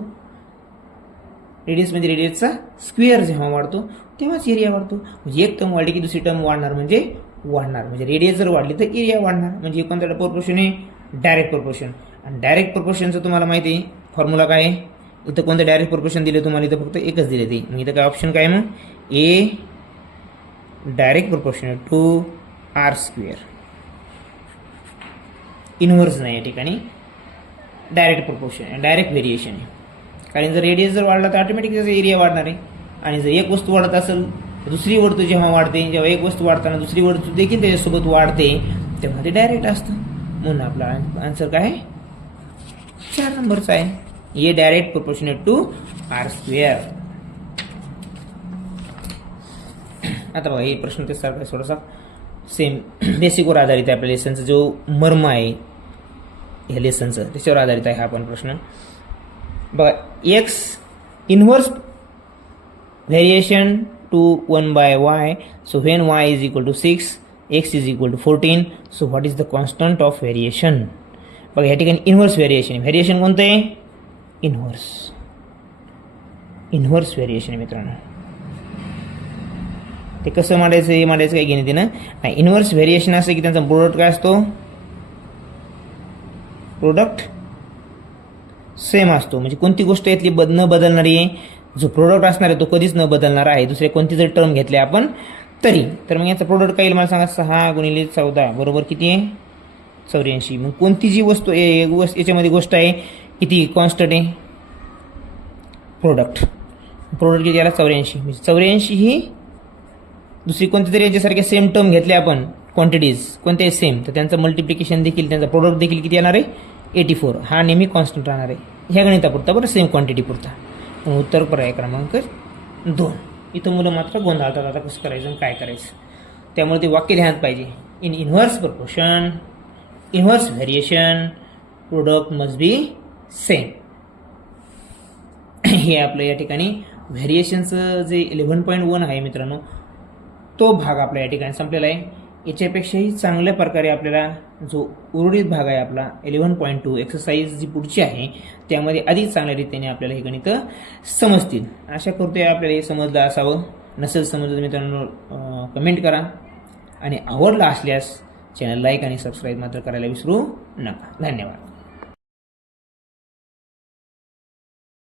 रेडियसमध्ये रेडियसचा स्क्वेअर जेव्हा वाढतो तेव्हाच एरिया वाढतो. म्हणजे एक टर्म वाढली की दुसरी टर्म वाढणार म्हणजे रेडियस जर वाढली तर एरिया वाढणार. म्हणजे कोणत्या प्रोपोर्शन आहे? Direct proportion. आणि डायरेक्ट प्रोपोर्शनचं तुम्हाला माहिती आहे फॉर्म्युला काय आहे. इथं कोणतं डायरेक्ट प्रोपोर्शन दिले तुम्हाला? इथं फक्त एकच दिले ते. मग इथं काय ऑप्शन काय मग? A direct proportion to r square. Inverse नाही या ठिकाणी, डायरेक्ट प्रोपोर्शन डायरेक्ट व्हेरिएशन आहे. कारण जर रेडियस जर वाढला तर ऑटोमॅटिक त्याचा एरिया वाढणार आहे. आणि जर एक वस्तू वाढत असेल तर दुसरी वस्तू जेव्हा वाढते, जेव्हा एक वस्तू वाढताना दुसरी वस्तू देखील त्याच्यासोबत वाढते तेव्हा ते डायरेक्ट असतं. म्हणून आपला आन्सर काय आहे? 4 नंबरचा आहे. A direct proportionate to r square. आता बघा हे प्रश्न ते सारखा थोडासा सेम बेसिकवर आधारित आहे. आपल्या लेसनचा जो मर्म आहे ह्या लेसनचं त्याच्यावर आधारित आहे हा पण प्रश्न. बघा x inverse variation to 1/y. So when y is equal to 6, x is equal to 14. So what is the constant of variation? बघा या ठिकाणी इनव्हर्स व्हेरिएशन. व्हेरिएशन कोणतं आहे? इनव्हर्स व्हेरिएशन मित्रांनो. ते कसं मांडायचं हे मांडायचं काही घेणे देणं नाही. इनव्हर्स व्हेरिएशन असं की त्यांचा प्रोडक्ट काय असतो? प्रोडक्ट सेम असतो. म्हणजे कोणती गोष्ट यातली न बदलणारी आहे, जो प्रोडक्ट असणार आहे तो कधीच न बदलणार आहे. दुसरे कोणती जर टर्म घेतले आपण तरी. तर मग याचा प्रोडक्ट काय येईल मला सांगा? 6 × 14 बरोबर किती आहे? 84. मग कोणती जी वस्तू याच्यामध्ये गोष्ट आहे किती कॉन्स्टंट आहे? प्रोडक्ट किती याला? 84. म्हणजे 84 ही दुसरी कोणती तरी याच्यासारख्या सेम टर्म घेतले आपण क्वांटिटीज कोणत्याही सेम, तर त्यांचं मल्टिप्लिकेशन देखील त्यांचा प्रोडक्ट देखील किती येणार आहे? 84. हा नेहमी कॉन्स्टंट राहणार आहे ह्या गणितापुरता बरं, सेम क्वांटिटी पुरता. उत्तर पर्याय क्रमांक 2. इथं मुलं मात्र गोंधळतात आता कसं करायचं आणि काय करायचं. त्यामुळे ते वाक्य ध्यानात पाहिजे. In inverse proportion inverse variation product must be same. हे आपलं या ठिकाणी व्हेरिएशनचं जे 11.1 आहे मित्रांनो तो भाग आपला या ठिकाणी संपलेला आहे. याच्यापेक्षाही चांगल्या प्रकारे आपल्याला जो उर्वरित भाग आहे आपला 11.2 एक्सरसाइज जी पुढची आहे त्यामध्ये अधिक चांगल्या रीतीने आपल्याला हे गणित समजतील. आशा करतोय आपल्याला हे समजलं असावं. नसेल समजलं मित्रांनो कमेंट करा आणि आवडला असल्यास चॅनल लाईक आणि सबस्क्राईब मात्र करायला विसरू नका. धन्यवाद.